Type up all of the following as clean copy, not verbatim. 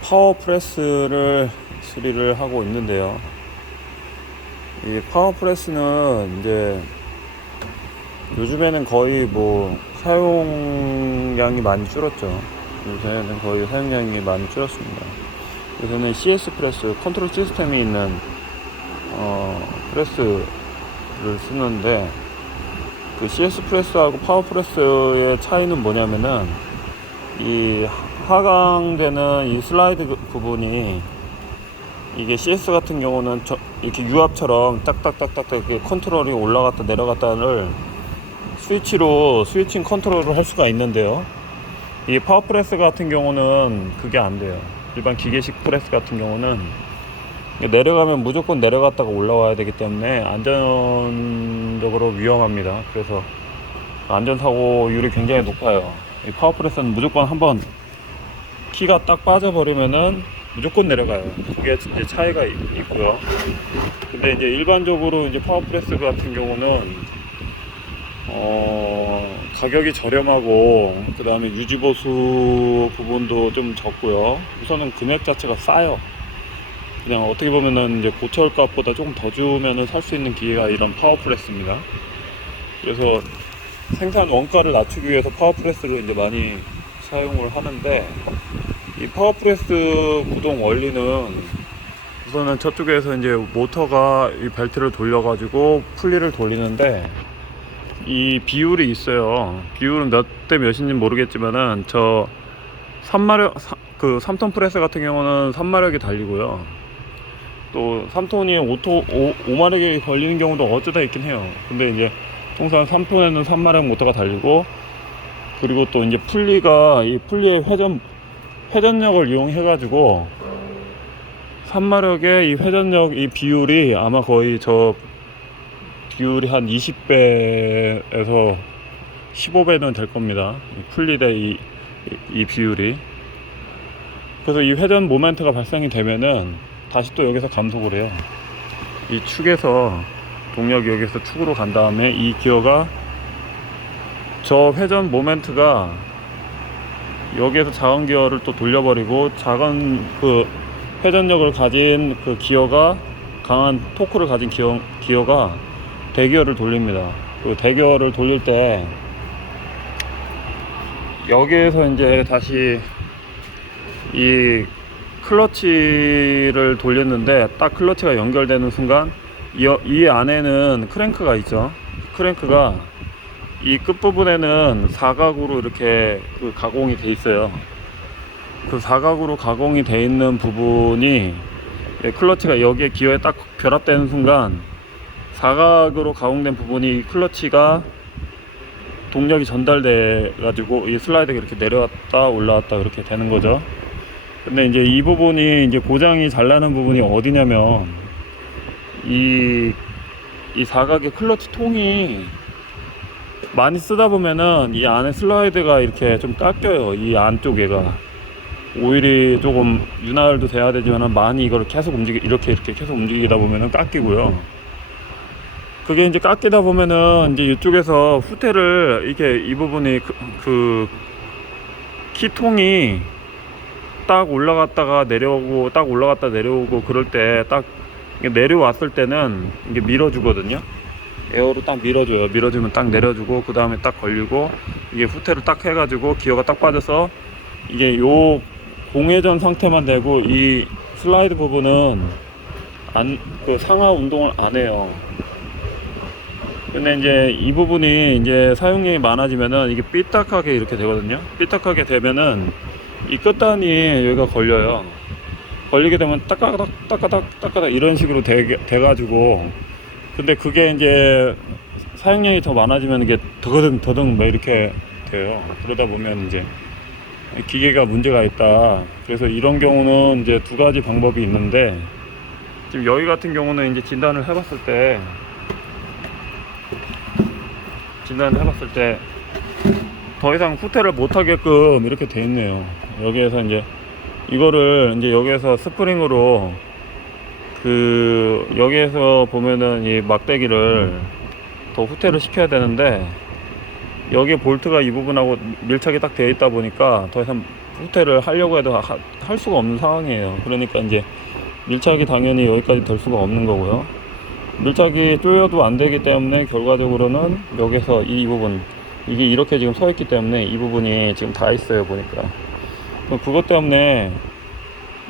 파워프레스를 수리를 하고 있는데요. 이 파워프레스는 이제 요즘에는 거의 뭐 사용량이 많이 줄었죠. 요새는 거의 사용량이 많이 줄었습니다. 요새는 CS 프레스, 컨트롤 시스템이 있는 프레스를 쓰는데, 그 CS 프레스하고 파워프레스의 차이는 뭐냐면은 이 하강되는 이 슬라이드 부분이, 이게 CS 같은 경우는 이렇게 유압처럼 딱딱딱딱 이렇게 컨트롤이 올라갔다 내려갔다를 스위칭 컨트롤을 할 수가 있는데요. 이 파워프레스 같은 경우는 그게 안 돼요. 일반 기계식 프레스 같은 경우는 내려가면 무조건 내려갔다가 올라와야 되기 때문에 안전적으로 위험합니다. 그래서 안전사고율이 굉장히 높아요. 이 파워프레스는 무조건 한번 키가 딱 빠져버리면은 무조건 내려가요. 그게 이제 차이가 있고요. 근데 이제 일반적으로 이제 파워프레스 같은 경우는 가격이 저렴하고, 그 다음에 유지보수 부분도 좀 적고요. 우선은 금액 자체가 싸요. 그냥 어떻게 보면은 이제 고철값보다 조금 더 주면은 살 수 있는 기계가 이런 파워프레스입니다. 그래서 생산 원가를 낮추기 위해서 파워프레스를 이제 많이 사용을 하는데, 이 파워프레스 구동 원리는 우선은 저쪽에서 이제 모터가 이 벨트를 돌려가지고 풀리를 돌리는데, 이 비율이 있어요. 비율은 몇 대 몇인지 모르겠지만은 저 3마력, 그 3톤 프레스 같은 경우는 3마력이 달리고요. 또 3톤이 5마력이 걸리는 경우도 어쩌다 있긴 해요. 근데 이제 통상 3톤에는 3마력 모터가 달리고, 그리고 또 이제 풀리가, 이 풀리의 회전력을 이용해 가지고 3마력의 이 회전력, 이 비율이 아마 거의 비율이 한 20배에서 15배는 될 겁니다. 풀리 대 이 비율이. 그래서 이 회전 모멘트가 발생이 되면은 다시 또 여기서 감속을 해요. 이 축에서, 동력이 여기서 축으로 간 다음에 이 기어가, 저 회전 모멘트가 여기에서 작은 기어를 또 돌려버리고, 작은 그 회전력을 가진 그 기어가, 강한 토크를 가진 기어가 대기어를 돌립니다. 그 대기어를 돌릴 때 여기에서 이제 다시 이 클러치를 돌렸는데, 딱 클러치가 연결되는 순간 이 안에는 크랭크가 있죠. 크랭크가 이 끝부분에는 사각으로 이렇게 그 가공이 돼 있어요. 그 사각으로 가공이 돼 있는 부분이, 클러치가 여기에 기어에 딱 결합되는 순간 사각으로 가공된 부분이, 클러치가 동력이 전달돼 가지고 이 슬라이드가 이렇게 내려왔다 올라왔다 그렇게 되는 거죠. 근데 이제 이 부분이, 이제 고장이 잘 나는 부분이 어디냐면, 이 사각의 클러치 통이 많이 쓰다 보면은 이 안에 슬라이드가 이렇게 좀 깎여요. 이 안쪽에가 오일이 조금 윤활도 돼야 되지만 많이 이걸 계속 이렇게 계속 움직이다 보면은 깎이고요. 그게 이제 깎이다 보면은 이제 이쪽에서 후퇴를, 이렇게 이 부분이 그 키통이 딱 올라갔다가 내려오고, 딱 올라갔다 내려오고, 그럴 때 딱 내려왔을 때는 이게 밀어주거든요. 에어로 딱 밀어줘요. 밀어주면 딱 내려주고, 그 다음에 딱 걸리고, 이게 후퇴를 딱 해가지고 기어가 딱 빠져서 이게 요 공회전 상태만 되고, 이 슬라이드 부분은 그 상하 운동을 안 해요. 근데 이제 이 부분이 이제 사용량이 많아지면은 이게 삐딱하게 이렇게 되거든요. 삐딱하게 되면은 이 끝단이 여기가 걸려요. 걸리게 되면 따까닥 이런 식으로 돼가지고, 근데 그게 이제 사용량이 더 많아지면 이게 더듬 막 이렇게 돼요. 그러다 보면 이제 기계가 문제가 있다. 그래서 이런 경우는 이제 두 가지 방법이 있는데, 지금 여기 같은 경우는 이제 진단을 해봤을 때 더 이상 후퇴를 못하게끔 이렇게 돼 있네요. 여기에서 이제 이거를 이제 여기에서 스프링으로, 여기에서 보면은 이 막대기를 더 후퇴를 시켜야 되는데, 여기에 볼트가 이 부분하고 밀착이 딱 되어 있다 보니까 더 이상 후퇴를 하려고 해도 할 수가 없는 상황이에요. 그러니까 이제 밀착이 당연히 여기까지 될 수가 없는 거고요. 밀착이 조여도 안 되기 때문에 결과적으로는 여기서 이 부분, 이게 이렇게 지금 서 있기 때문에 이 부분이 지금 다 있어요, 보니까. 그것 때문에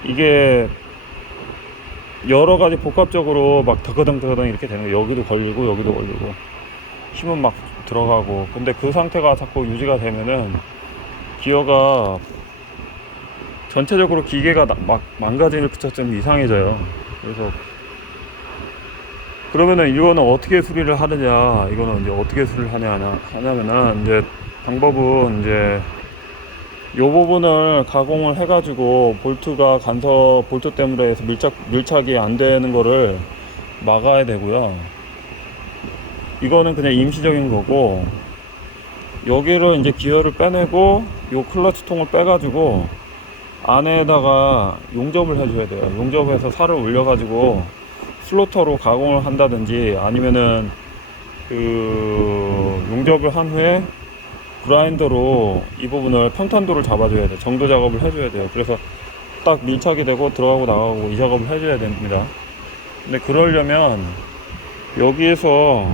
이게 여러 가지 복합적으로 막 더거덩 이렇게 되는 거예요. 여기도 걸리고 여기도 걸리고 힘은 막 들어가고. 근데 그 상태가 자꾸 유지가 되면은 기어가 전체적으로 기계가 막 망가지는 것처럼 이상해져요. 그래서 그러면은 이거는 어떻게 수리를 하느냐, 이거는 이제 어떻게 수리를 하냐면은 이제 방법은 이제 요 부분을 가공을 해가지고 볼트가 볼트 때문에 해서 밀착이 안 되는 거를 막아야 되고요. 이거는 그냥 임시적인 거고, 여기를 이제 기어를 빼내고 요 클러치 통을 빼가지고 안에다가 용접을 해줘야 돼요. 용접해서 살을 올려가지고 슬로터로 가공을 한다든지 아니면은 그 용접을 한 후에 그라인더로 이 부분을 평탄도를 잡아줘야 돼요. 정도 작업을 해줘야 돼요. 그래서 딱 밀착이 되고 들어가고 나가고 이 작업을 해줘야 됩니다. 근데 그러려면 여기에서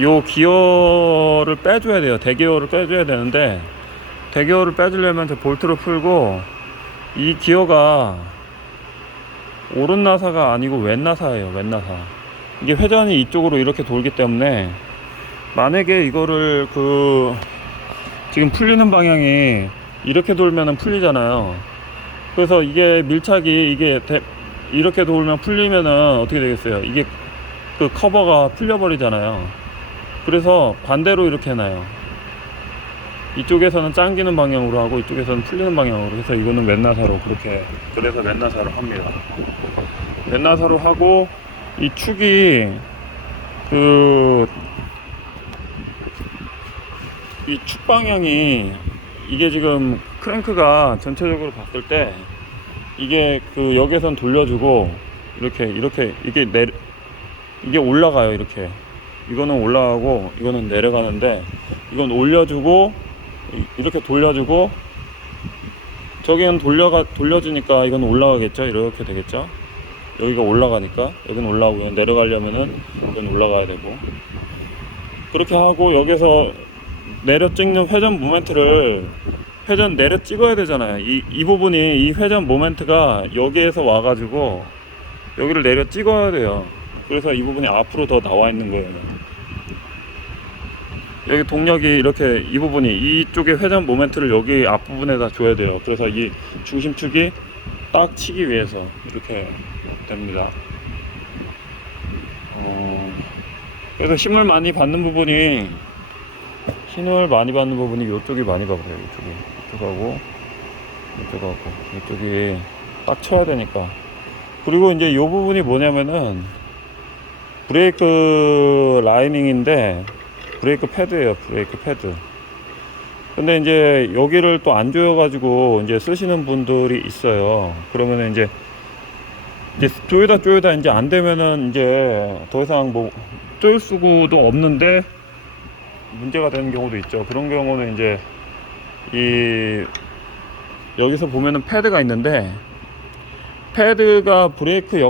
요 기어를 빼줘야 돼요. 대기어를 빼줘야 되는데, 대기어를 빼주려면 볼트를 풀고, 이 기어가 오른 나사가 아니고 왼 나사예요. 왼 나사. 이게 회전이 이쪽으로 이렇게 돌기 때문에 만약에 이거를 지금 풀리는 방향이 이렇게 돌면은 풀리잖아요. 그래서 이게 밀착이 이렇게 돌면 풀리면은 어떻게 되겠어요? 이게 그 커버가 풀려 버리잖아요. 그래서 반대로 이렇게 해놔요. 이쪽에서는 당기는 방향으로 하고 이쪽에서는 풀리는 방향으로 해서 이거는 맨나사로 그래서 맨나사로 합니다. 맨나사로 하고 이 축이 이 축 방향이 이게 지금 크랭크가 전체적으로 봤을 때 이게 여기선 돌려주고 이게 올라가요. 이거는 올라가고 이거는 내려가는데, 이건 올려주고 이렇게 돌려주고 저기는 돌려주니까 이건 올라가겠죠. 이렇게 되겠죠. 여기가 올라가니까 여기는 올라오고요. 내려가려면은 이건 올라가야 되고, 그렇게 하고 여기서 내려 찍는 회전 모멘트를 내려 찍어야 되잖아요. 이 부분이, 이 회전 모멘트가 여기에서 와가지고 여기를 내려 찍어야 돼요. 그래서 이 부분이 앞으로 더 나와 있는 거예요. 여기 동력이 이 부분이 이쪽에 회전 모멘트를 여기 앞부분에다 줘야 돼요. 그래서 이 중심축이 딱 치기 위해서 이렇게 됩니다. 그래서 힘을 많이 받는 부분이 이쪽이 많이 가버려요. 이쪽이 딱 쳐야 되니까. 그리고 이제 이 부분이 뭐냐면은 브레이크 라이닝인데 브레이크 패드예요. 브레이크 패드. 근데 이제 여기를 또 안 조여가지고 이제 쓰시는 분들이 있어요. 그러면은 이제 조여다 이제 안 되면은 이제 더 이상 조일 수도 없는데 문제가 되는 경우도 있죠. 그런 경우는 이제 여기서 보면은 패드가 있는데, 패드가 브레이크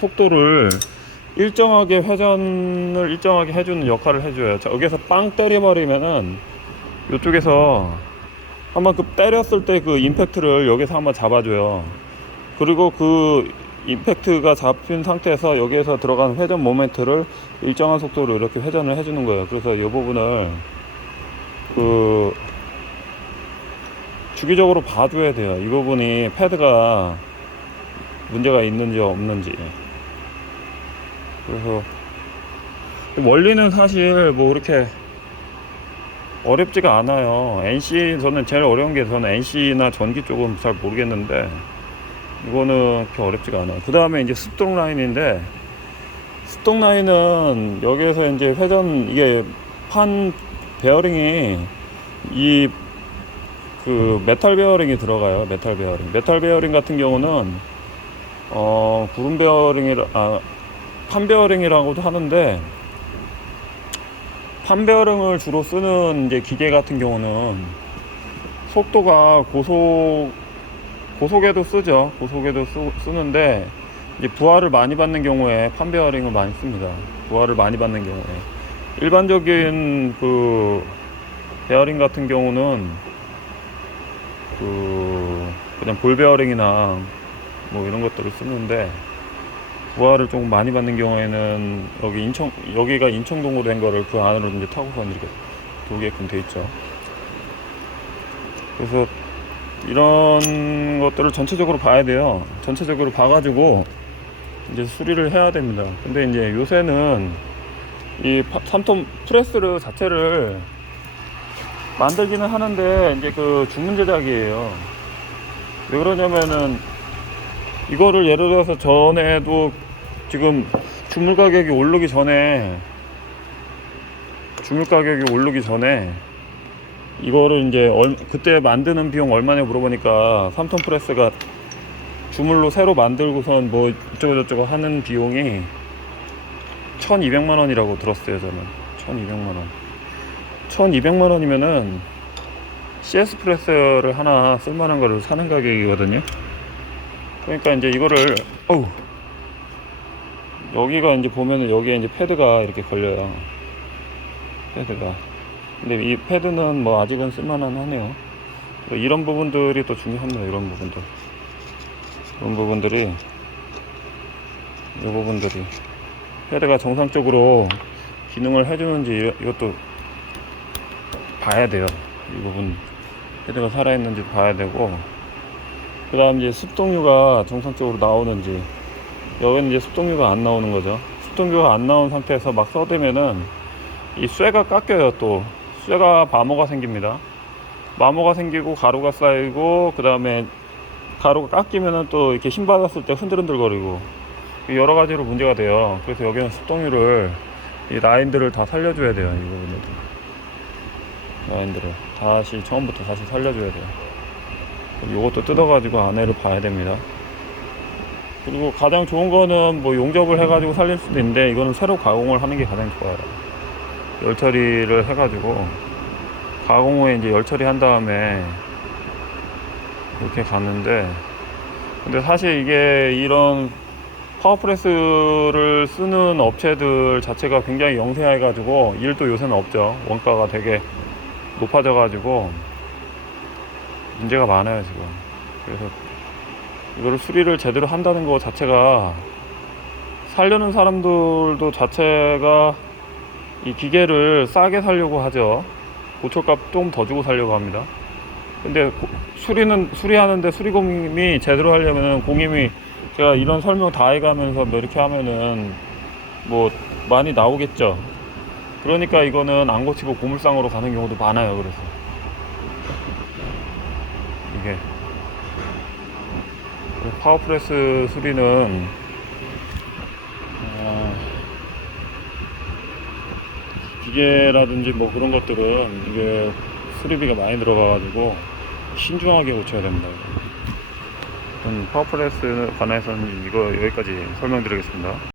속도를 회전을 일정하게 해주는 역할을 해줘요. 자, 여기서 빵 때려버리면은 이쪽에서 한번 때렸을 때 임팩트를 여기서 한번 잡아줘요. 그리고 임팩트가 잡힌 상태에서 여기에서 들어가는 회전 모멘트를 일정한 속도로 이렇게 회전을 해주는 거예요. 그래서 이 부분을 주기적으로 봐줘야 돼요. 이 부분이 패드가 문제가 있는지 없는지. 그래서 원리는 사실 그렇게 어렵지가 않아요. 저는 제일 어려운 게 저는 NC나 전기 쪽은 잘 모르겠는데 이거는 그렇게 어렵지가 않아요. 그 다음에 이제 습동 라인인데, 습동 라인은 여기에서 이제 이게 판 베어링이 메탈 베어링이 들어가요. 메탈 베어링 같은 경우는 구름 베어링 판 베어링이라고도 하는데, 판베어링을 주로 쓰는 이제 기계 같은 경우는 속도가 고속에도 쓰죠. 고속에도 쓰는데 이제 부하를 많이 받는 경우에 판베어링을 많이 씁니다. 부하를 많이 받는 경우에 일반적인 그 베어링 같은 경우는 그냥 볼 베어링이나 뭐 이런 것들을 쓰는데 부하를 조금 많이 받는 경우에는 여기가 인청동으로 된 거를 그 안으로 이제 타고선 이렇게 돌게끔 돼 있죠. 그래서 이런 것들을 전체적으로 봐야 돼요. 전체적으로 봐가지고 이제 수리를 해야 됩니다. 근데 이제 요새는 이 3톤 프레스 자체를 만들기는 하는데 이제 그 주문 제작이에요. 왜 그러냐면은 이거를 예를 들어서 전에도 지금 주물 가격이 오르기 전에 이거를 이제 그때 만드는 비용 얼마냐 물어보니까 3톤 프레스가 주물로 새로 만들고선 뭐 이쩌고저쩌고 하는 비용이 1200만 원이라고 들었어요. 저는 1200만 원 1200만 원이면은 CS 프레스를 하나 쓸만한 거를 사는 가격이거든요. 그러니까 이제 이거를 여기가 이제 보면은 여기에 이제 패드가 이렇게 걸려요. 패드가. 근데 이 패드는 뭐 아직은 쓸만한 하네요. 이런 부분들이 또 중요합니다. 이런 부분들이 패드가 정상적으로 기능을 해주는지 이것도 봐야 돼요. 이 부분 패드가 살아있는지 봐야 되고, 그 다음 이제 습동유가 정상적으로 나오는지. 여기는 이제 습동유가 안 나오는 거죠. 습동유가 안 나온 상태에서 막 써대면은 이 쇠가 깎여요. 또 쇠가 마모가 생깁니다. 마모가 생기고 가루가 쌓이고, 그 다음에 가루가 깎이면은 또 이렇게 힘 받았을 때 흔들흔들거리고 여러 가지로 문제가 돼요. 그래서 여기는 습동유를 이 라인들을 다 살려줘야 돼요. 이 부분들 라인들을 다시 처음부터 다시 살려줘야 돼요. 이것도 뜯어가지고 안에를 봐야 됩니다. 그리고 가장 좋은 거는 뭐 용접을 해가지고 살릴 수도 있는데, 이거는 새로 가공을 하는 게 가장 좋아요. 열 처리를 해가지고 가공 후에 이제 열 처리한 다음에 이렇게 갔는데, 근데 사실 이게 이런 파워프레스를 쓰는 업체들 자체가 굉장히 영세해 가지고 일도 요새는 없죠. 원가가 되게 높아져 가지고 문제가 많아요 지금. 그래서 이거를 수리를 제대로 한다는 거 자체가, 살려는 사람들도 자체가 이 기계를 싸게 살려고 하죠. 고철값 좀 더 주고 살려고 합니다. 근데 수리하는데 수리공임이 제대로 하려면은 공임이, 제가 이런 설명 다 해가면서 뭐 이렇게 하면은 뭐 많이 나오겠죠. 그러니까 이거는 안 고치고 고물상으로 가는 경우도 많아요. 그래서 이게 파워프레스 수리는 기계라든지 뭐 그런 것들은 이게 수리비가 많이 들어가가지고 신중하게 고쳐야 됩니다. 파워프레스 관해서는 이거 여기까지 설명드리겠습니다.